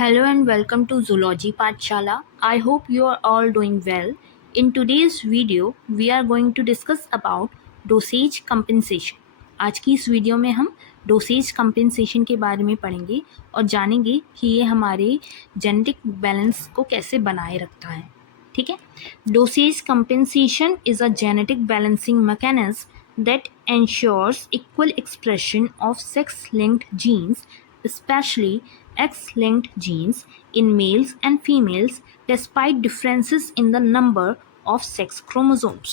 Hello and welcome to Zoology Pathshala. I hope you are all doing well. In today's video, we are going to discuss about dosage compensation. आज की इस video में हम dosage compensation के बारे में पढ़ेंगे और जानेंगे कि ये हमारे जेनेटिक बैलेंस को कैसे बनाए रखता है. ठीक है. Dosage compensation is a genetic balancing mechanism that ensures equal expression of sex-linked genes, especially X-linked genes in males and females despite differences in the number of sex chromosomes.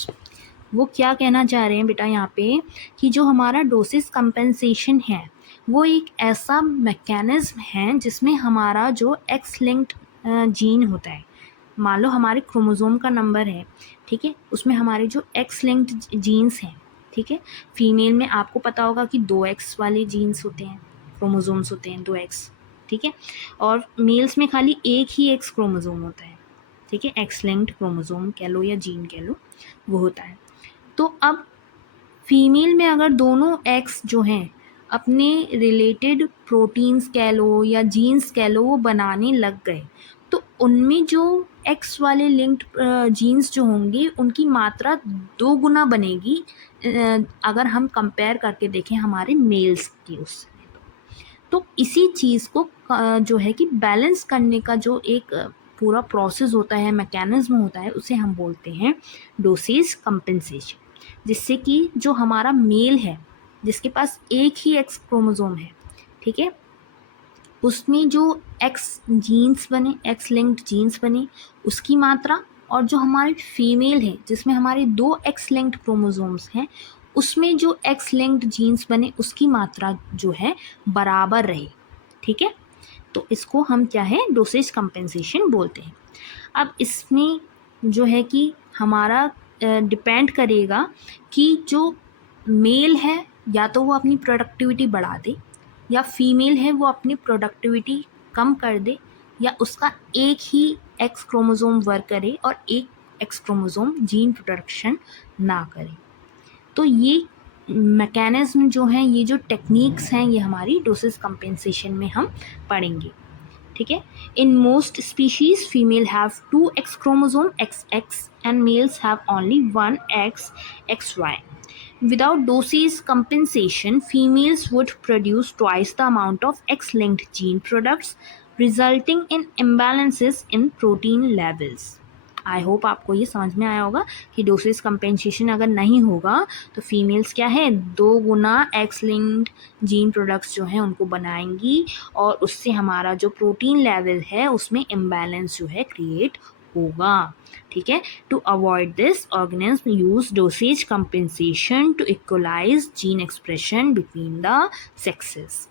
वो क्या कहना चाह रहे हैं बेटा यहाँ पे कि जो हमारा डोसेज कंपेंसेशन है वो एक ऐसा मैकेनिज्म है जिसमें हमारा जो एक्स लिंक्ड जीन होता है, मान लो हमारे क्रोमोसोम का नंबर है, ठीक है, उसमें हमारे जो एक्स लिंक्ड जीन्स हैं, ठीक है, फीमेल में आपको पता होगा कि 2x वाले जीन्स होते हैं, क्रोमोसोम्स होते हैं 2x, ठीक है, और मेल्स में खाली एक ही एक्स क्रोमोसोम होता है, ठीक है, एक्स लिंक्ड क्रोमोसोम कह लो या जीन कह लो, वो होता है. तो अब फीमेल में अगर दोनों एक्स जो हैं अपने रिलेटेड प्रोटीन्स कह लो या जीन्स कह लो वो बनाने लग गए तो उनमें जो एक्स वाले लिंक्ड जीन्स जो होंगे उनकी मात्रा 2 गुना बनेगी अगर हम कंपेयर करके देखें हमारे मेल्स की उससे. तो इसी चीज़ को जो है कि बैलेंस करने का जो एक पूरा प्रोसेस होता है, मैकेनिज्म होता है, उसे हम बोलते हैं डोसेज कंपेंसेशन. जिससे कि जो हमारा मेल है जिसके पास एक ही एक्स क्रोमोसोम है, ठीक है, उसमें जो एक्स जीन्स बने, एक्स लिंक्ड जीन्स बने, उसकी मात्रा, और जो हमारी फीमेल है जिसमें हमारे 2 एक्स लिंक्ड क्रोमोसोम्स हैं उसमें जो एक्स लिंक्ड जीन्स बने उसकी मात्रा जो है बराबर रहे. ठीक है, तो इसको हम क्या है डोसेज कंपेंसेशन बोलते हैं. अब इसमें जो है कि हमारा डिपेंड करेगा कि जो मेल है या तो वो अपनी प्रोडक्टिविटी बढ़ा दे या फीमेल है वो अपनी प्रोडक्टिविटी कम कर दे या उसका एक ही एक्स क्रोमोसोम वर्क करे और एक एक्स क्रोमोसोम जीन प्रोडक्शन ना करे. तो ये मैकेनिज्म जो हैं, ये जो टेक्निक्स हैं, ये हमारी डोसेज कंपेंसेशन में हम पढ़ेंगे. ठीक है. In most species female have 2 x chromosome XX and males have only 1 XY. Without dosage compensation, females would produce twice the amount of X-linked gene products, resulting in imbalances in protein levels. I hope आपको ये समझ में आया होगा कि dosage compensation अगर नहीं होगा तो फीमेल्स क्या है 2 गुना एक्स लिंक्ड जीन प्रोडक्ट्स जो हैं उनको बनाएंगी और उससे हमारा जो प्रोटीन लेवल है उसमें इम्बैलेंस जो है क्रिएट होगा. ठीक है. To avoid this organism use dosage compensation to equalize gene expression between the sexes.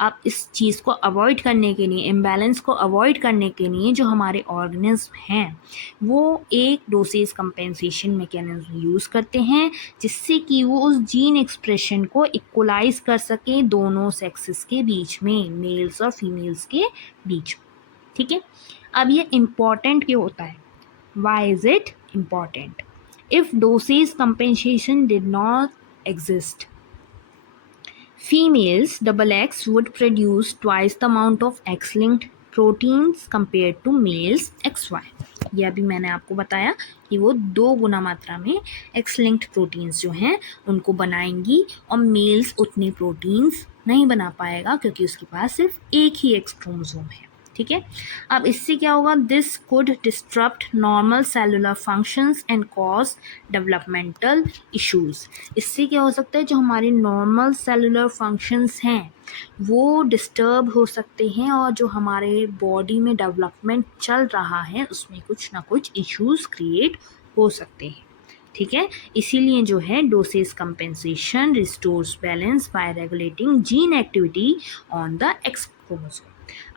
आप इस चीज़ को अवॉइड करने के लिए, इम्बैलेंस को अवॉइड करने के लिए जो हमारे ऑर्गेनिज्म हैं वो एक डोसेज कंपेंसेशन मैकेनिज्म यूज़ करते हैं जिससे कि वो उस जीन एक्सप्रेशन को इक्वलाइज कर सकें दोनों सेक्सेस के बीच में, मेल्स और फीमेल्स के बीच में. ठीक है. अब ये इम्पॉर्टेंट क्यों होता है? Why is it important? If dosage compensation did not exist, females XX would produce twice the amount of X-linked proteins compared to males XY. ये अभी मैंने आपको बताया कि वो 2 गुना मात्रा में X-linked प्रोटीन्स जो हैं उनको बनाएंगी और मेल्स उतने प्रोटीन्स नहीं बना पाएगा क्योंकि उसके पास सिर्फ एक ही X क्रोमोसोम है. ठीक है. अब इससे क्या होगा? This could disturb normal cellular functions and cause developmental issues. इससे क्या हो सकता है? जो हमारे नॉर्मल सेलुलर फंक्शंस हैं वो डिस्टर्ब हो सकते हैं और जो हमारे बॉडी में डेवलपमेंट चल रहा है उसमें कुछ ना कुछ इश्यूज क्रिएट हो सकते हैं. ठीक है. इसीलिए जो है dosage compensation restores balance bye regulating gene activity on the x chromosome.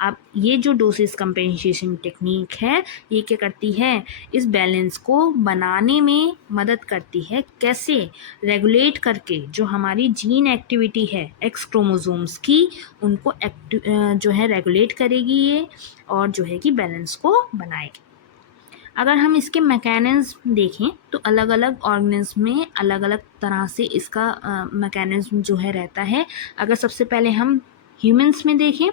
अब ये जो डोसेज कंपेंसेशन टेक्निक है ये क्या करती है? इस बैलेंस को बनाने में मदद करती है. कैसे? रेगुलेट करके जो हमारी जीन एक्टिविटी है एक्स क्रोमोसोम्स की उनको जो है रेगुलेट करेगी ये और जो है कि बैलेंस को बनाएगी. अगर हम इसके मैकेनिज्म देखें तो अलग अलग ऑर्गेनिज्म में अलग अलग तरह से इसका मैकेनिज्म जो है रहता है. अगर सबसे पहले हम ह्यूमंस में देखें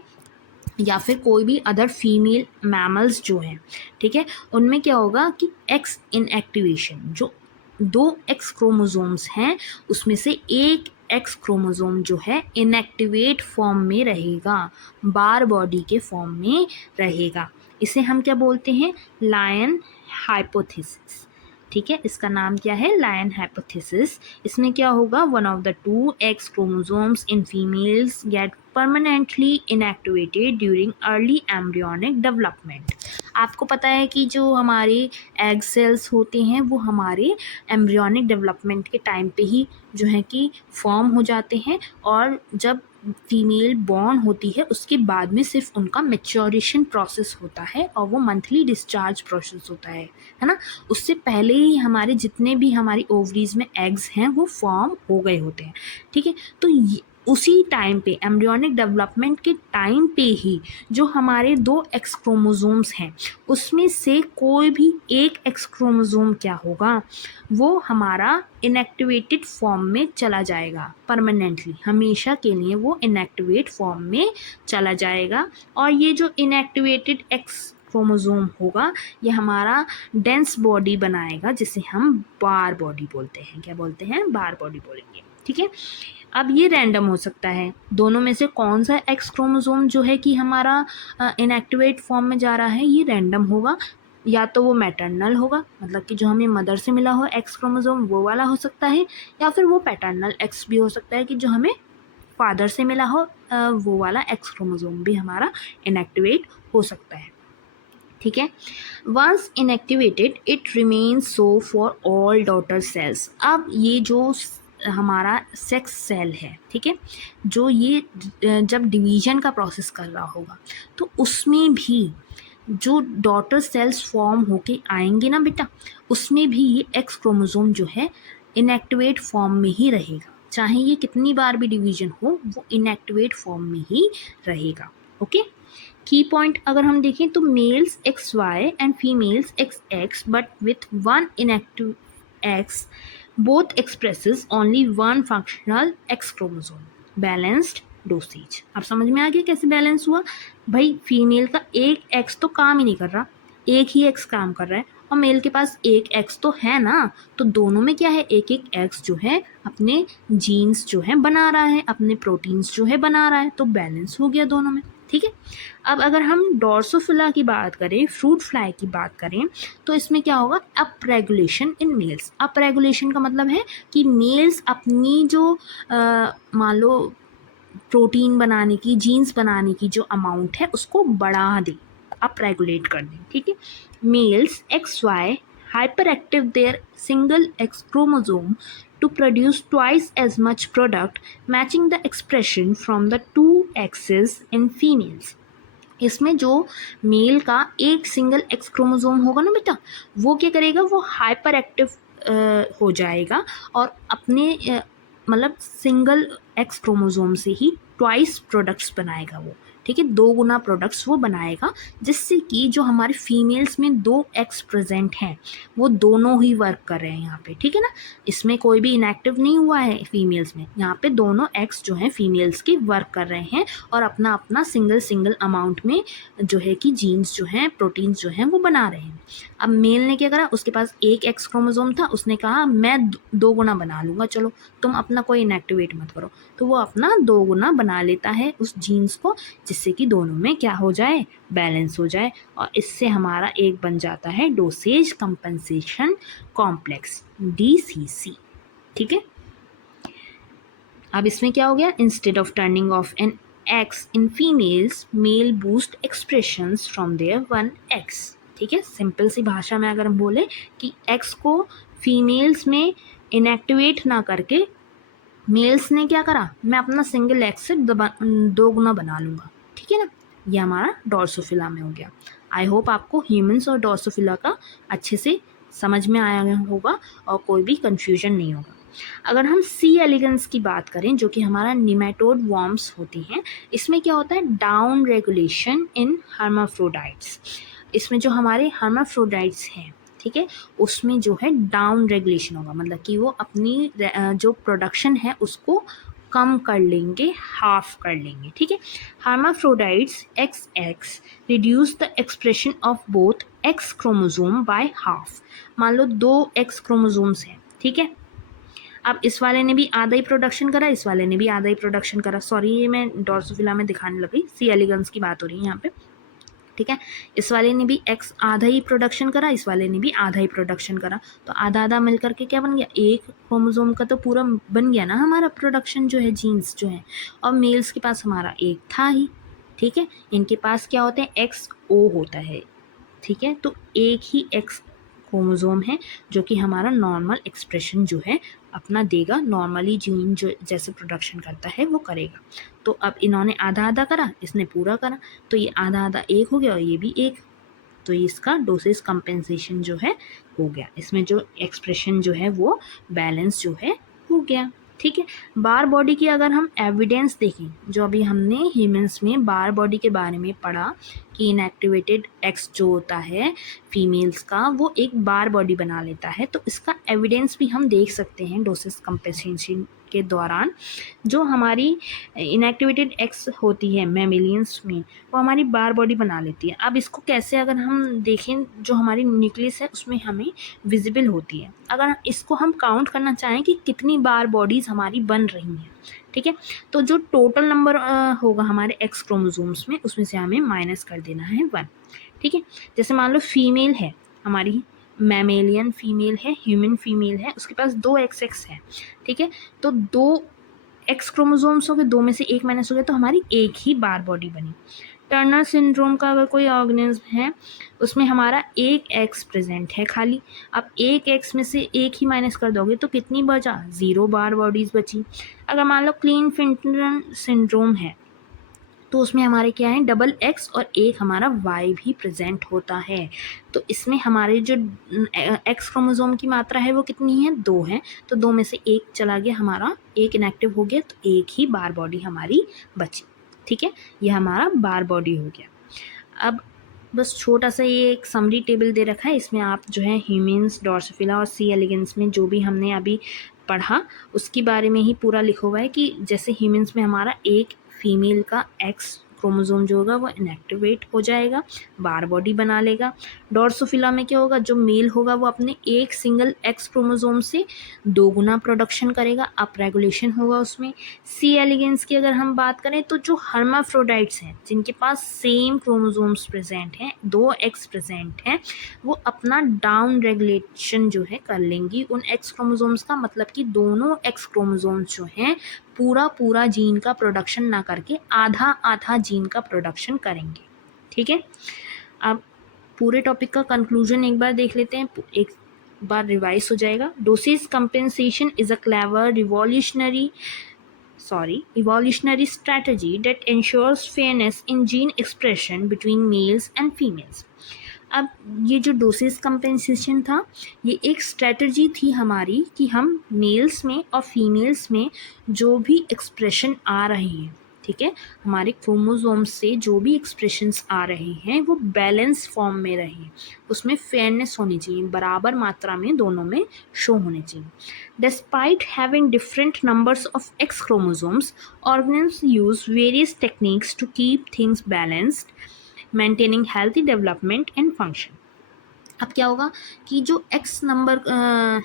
या फिर कोई भी अदर फीमेल मैमल्स जो हैं, ठीक है, उनमें क्या होगा कि एक्स इनएक्टिवेशन, जो 2 एक्स क्रोमोसोम्स हैं उसमें से एक एक्स क्रोमोसोम जो है इनएक्टिवेट फॉर्म में रहेगा, बार बॉडी के फॉर्म में रहेगा। इसे हम क्या बोलते हैं? Lyon hypothesis. ठीक है, इसका नाम क्या है? Lyon hypothesis. इसमें क्या होगा? One of the 2 X chromosomes in females get permanently inactivated during early embryonic development. आपको पता है कि जो हमारे एग सेल्स होते हैं वो हमारे एम्ब्रियोनिक डेवलपमेंट के टाइम पे ही जो है कि फॉर्म हो जाते हैं, और जब फीमेल बॉर्न होती है उसके बाद में सिर्फ उनका मैच्योरेशन प्रोसेस होता है और वो मंथली डिस्चार्ज प्रोसेस होता है ना। उससे पहले ही हमारे जितने भी हमारी ओवरीज में एग्स हैं वो फॉर्म हो गए होते हैं। ठीक है, तो उसी टाइम पे एम्ब्रियोनिक डेवलपमेंट के टाइम पे ही जो हमारे 2 एक्स क्रोमोसोम्स हैं उसमें से कोई भी एक एक्स क्रोमोसोम क्या होगा? वो हमारा इनएक्टिवेटेड फॉर्म में चला जाएगा, परमानेंटली हमेशा के लिए वो इनएक्टिवेट फॉर्म में चला जाएगा। और ये जो इनएक्टिवेटेड एक्स क्रोमोसोम होगा ये हमारा डेंस बॉडी बनाएगा जिसे हम बार बॉडी बोलते हैं। क्या बोलते हैं? बार बॉडी बोलेंगे। ठीक है, अब ये रैंडम हो सकता है, दोनों में से कौन सा एक्स क्रोमोसोम जो है कि हमारा इनएक्टिवेट फॉर्म में जा रहा है, ये रैंडम होगा। या तो वो मैटरनल होगा, मतलब कि जो हमें मदर से मिला हो एक्स क्रोमोसोम वो वाला हो सकता है, या फिर वो पैटर्नल एक्स भी हो सकता है कि जो हमें फादर से मिला हो वो वाला एक्स क्रोमोसोम भी हमारा इनएक्टिवेट हो सकता है। ठीक है, once inactivated it remains so for all daughter cells. अब ये जो हमारा सेक्स सेल है, ठीक है, जो ये जब डिवीजन का प्रोसेस कर रहा होगा तो उसमें भी जो डॉटर सेल्स फॉर्म होके आएंगे ना बेटा, उसमें भी ये एक्स क्रोमोसोम जो है इनएक्टिवेट फॉर्म में ही रहेगा, चाहे ये कितनी बार भी डिवीजन हो वो इनएक्टिवेट फॉर्म में ही रहेगा। ओके, की पॉइंट अगर हम देखें तो males X Y and females X X but with one inactive X both expresses only one functional X chromosome, balanced dosage. अब समझ में आ गया कैसे बैलेंस हुआ? भाई फीमेल का एक एक्स तो काम ही नहीं कर रहा, एक ही एक्स काम कर रहा है, और मेल के पास एक एक्स तो है ना, तो दोनों में क्या है? एक एक एक्स जो है अपने जीन्स जो है बना रहा है, अपने प्रोटीन्स जो है बना रहा है, तो बैलेंस हो गया दोनों में। ठीक है, अब अगर हम डोर्सोफिला की बात करें, फ्रूट फ्लाई की बात करें, तो इसमें क्या होगा? Up regulation in males. Up regulation का मतलब है कि मेल्स अपनी जो मान लो प्रोटीन बनाने की, जीन्स बनाने की जो अमाउंट है उसको बढ़ा दें, अप रेगुलेट कर दें। ठीक है, males X Y hyperactive their single X chromosome to produce twice as much product, matching the expression from the 2 X's in females. इसमें जो मेल का एक सिंगल एक्स क्रोमोसोम होगा ना बेटा, वो क्या करेगा? वो हाइपर एक्टिव हो जाएगा और अपने मतलब सिंगल एक्स क्रोमोसोम से ही ट्वाइस प्रोडक्ट्स बनाएगा वो। ठीक है, 2 गुना प्रोडक्ट्स वो बनाएगा, जिससे कि जो हमारे फीमेल्स में 2 एक्स प्रेजेंट हैं वो दोनों ही वर्क कर रहे हैं यहाँ पे। ठीक है ना, इसमें कोई भी इनएक्टिव नहीं हुआ है फीमेल्स में, यहाँ पे दोनों एक्स जो हैं फीमेल्स के वर्क कर रहे हैं और अपना अपना सिंगल अमाउंट में जो है कि जीन्स जो हैं, प्रोटीन्स जो हैं वो बना रहे हैं। अब मेल ने क्या करा? उसके पास एक एक्स क्रोमोसोम था, उसने कहा मैं 2 गुना बना लूँगा, चलो तुम अपना कोई इनएक्टिवेट मत करो, तो वो अपना 2 गुना बना लेता है उस जीन्स को, जिससे कि दोनों में क्या हो जाए? बैलेंस हो जाए, और इससे हमारा एक बन जाता है डोसेज कंपनसेशन कॉम्प्लेक्स, DCC। ठीक है, अब इसमें क्या हो गया? Instead of turning off an X in females, male boost expressions from their 1 X. ठीक है, सिंपल सी भाषा में अगर हम बोले कि एक्स को फीमेल्स में इनएक्टिवेट ना करके मेल्स ने क्या करा? मैं अपना सिंगल एक्स से 2 गुना बना लूँगा। ठीक है ना, ये हमारा डोर्सोफिला में हो गया। आई होप आपको ह्यूमन्स और डोर्सोफिला का अच्छे से समझ में आया होगा और कोई भी कन्फ्यूजन नहीं होगा। अगर हम सी एलिगेंस की बात करें, जो कि हमारा निमेटोड वॉर्म्स होती हैं, इसमें क्या होता है? Down regulation in hermaphrodites. इसमें जो हमारे हर्माफ्रोडाइट्स हैं, ठीक है, उसमें जो है डाउन रेगुलेशन होगा, मतलब कि वो अपनी जो प्रोडक्शन है उसको कम कर लेंगे, हाफ कर लेंगे, ठीक है। Hermaphrodites X X reduce the expression of both X chromosome by half. मान लो 2 एक्स क्रोमोसोम्स हैं, ठीक है। अब इस वाले ने भी आधा ही प्रोडक्शन करा, इस वाले ने भी आधा ही प्रोडक्शन करा। सॉरी, ये मैं ड्रोसोफिला में दिखाने लगी, सी एलिगेंस की बात हो रही है यहाँ पे, ठीक है। इस वाले ने भी एक्स आधा ही प्रोडक्शन करा, इस वाले ने भी आधा ही प्रोडक्शन करा, तो आधा आधा मिल करके क्या बन गया, एक क्रोमोसोम का तो पूरा बन गया ना हमारा प्रोडक्शन जो है, जीन्स जो है। और मेल्स के पास हमारा एक था ही, ठीक है। इनके पास क्या होते हैं, एक्स ओ होता है, ठीक है। तो एक ही एक्स क्रोमोसोम है जो कि हमारा नॉर्मल एक्सप्रेशन जो है अपना देगा, नॉर्मली जीन जो जैसे प्रोडक्शन करता है वो करेगा। तो अब इन्होंने आधा आधा करा, इसने पूरा करा, तो ये आधा आधा एक हो गया और ये भी एक, तो इसका डोसेज कंपेंसेशन जो है हो गया, इसमें जो एक्सप्रेशन जो है वो बैलेंस जो है हो गया, ठीक है। बार बॉडी की अगर हम एविडेंस देखें, जो अभी हमने ह्यूमंस में बार बॉडी के बारे में पढ़ा कि इनएक्टिवेटेड एक्स जो होता है फीमेल्स का, वो एक बार बॉडी बना लेता है, तो इसका एविडेंस भी हम देख सकते हैं डोसेज कंपेंसेशन के दौरान। जो हमारी इनएक्टिवेटेड एक्स होती है मैमेलियंस में, वो हमारी बार बॉडी बना लेती है। अब इसको कैसे अगर हम देखें, जो हमारी न्यूक्लियस है उसमें हमें विजिबल होती है। अगर इसको हम काउंट करना चाहें कि कितनी बार बॉडीज़ हमारी बन रही हैं, ठीक है, तो जो टोटल नंबर होगा हमारे एक्स क्रोमोसोम्स में, उसमें से हमें माइनस कर देना है 1, ठीक है। जैसे मान लो फीमेल है हमारी, मैमेलियन फीमेल है, ह्यूमन फीमेल है, उसके पास 2 XX है, ठीक है। तो 2 एक्स क्रोमोसोम्स हो गए, 2 में से 1 माइनस हो गया, तो हमारी एक ही बार बॉडी बनी। टर्नर सिंड्रोम का अगर कोई ऑर्गेनिज्म है, उसमें हमारा एक एक्स प्रेजेंट है खाली। अब एक एक्स में से एक ही माइनस कर दोगे तो कितनी बचा, 0 बार बॉडीज़ बची। अगर मान लो क्लीन-फिल्टन सिंड्रोम है, तो उसमें हमारे क्या है, डबल एक्स और एक हमारा वाई भी प्रेजेंट होता है। तो इसमें हमारे जो एक्स क्रोमोसोम की मात्रा है वो कितनी है, 2 है, तो 2 में से एक चला गया, हमारा एक इनएक्टिव हो गया, तो एक ही बार बॉडी हमारी बची, ठीक है। ये हमारा बार बॉडी हो गया। अब बस छोटा सा ये एक समरी टेबल दे रखा है, इसमें आप जो है ह्यूमन्स, ड्रोसोफिला और सी एलिगेंस में जो भी हमने अभी पढ़ा उसके बारे में ही पूरा लिखा हुआ है कि जैसे ह्यूमन्स में हमारा एक फीमेल का एक्स क्रोमोसोम जो होगा वो इनएक्टिवेट हो जाएगा, बार बॉडी बना लेगा। ड्रोसोफिला में क्या होगा, जो मेल होगा वो अपने एक सिंगल एक्स क्रोमोसोम से 2 गुना प्रोडक्शन करेगा, अप रेगुलेशन होगा उसमें। सी एलिगेंस की अगर हम बात करें, तो जो हर्माफ्रोडाइट्स हैं जिनके पास सेम क्रोमोसोम्स प्रेजेंट हैं, 2 एक्स प्रेजेंट हैं, वो अपना डाउन रेगुलेशन जो है कर लेंगी उन एक्स क्रोमोसोम्स का, मतलब कि दोनों एक्स क्रोमोसोम्स जो हैं पूरा पूरा जीन का प्रोडक्शन ना करके आधा आधा जीन का प्रोडक्शन करेंगे, ठीक है। अब पूरे टॉपिक का कंक्लूजन एक बार देख लेते हैं, एक बार रिवाइज हो जाएगा। Dosage compensation is a clever evolutionary strategy that ensures fairness in gene expression between males and females. अब ये जो डोसेज कंपेंसेशन था, ये एक स्ट्रेटजी थी हमारी कि हम मेल्स में और फीमेल्स में जो भी एक्सप्रेशन आ रहे हैं, ठीक है, हमारे क्रोमोसोम्स से जो भी एक्सप्रेशंस आ रहे हैं वो बैलेंस फॉर्म में रहे, उसमें फेयरनेस होनी चाहिए, बराबर मात्रा में दोनों में शो होने चाहिए। Despite having different numbers of X chromosomes, organisms use various techniques to keep things balanced, maintaining healthy development and function. अब क्या होगा कि जो एक्स नंबर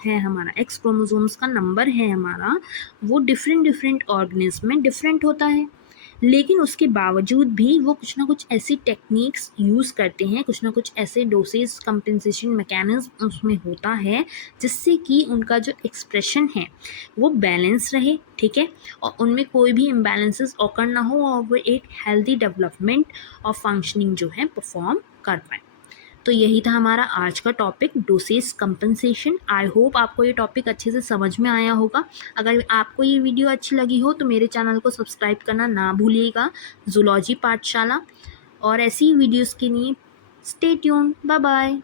है हमारा, एक्स क्रोमोसोम्स का नंबर है हमारा, वो डिफरेंट ऑर्गेनिज्म में डिफरेंट होता है, लेकिन उसके बावजूद भी वो कुछ ना कुछ ऐसी टेक्निक्स यूज़ करते हैं, कुछ ना कुछ ऐसे डोसेज कंपेंसेशन मैकेनिज्म उसमें होता है जिससे कि उनका जो एक्सप्रेशन है वो बैलेंस रहे, ठीक है, और उनमें कोई भी इम्बैलेंसेस ऑकर ना हो और वो एक हेल्दी डेवलपमेंट और फंक्शनिंग जो है परफॉर्म कर पाए। तो यही था हमारा आज का topic, dosage compensation. I hope आपको ये टॉपिक अच्छे से समझ में आया होगा। अगर आपको ये वीडियो अच्छी लगी हो तो मेरे चैनल को सब्सक्राइब करना ना भूलिएगा, जूलॉजी पाठशाला, और ऐसी वीडियोस के लिए स्टे ट्यून। Bye bye.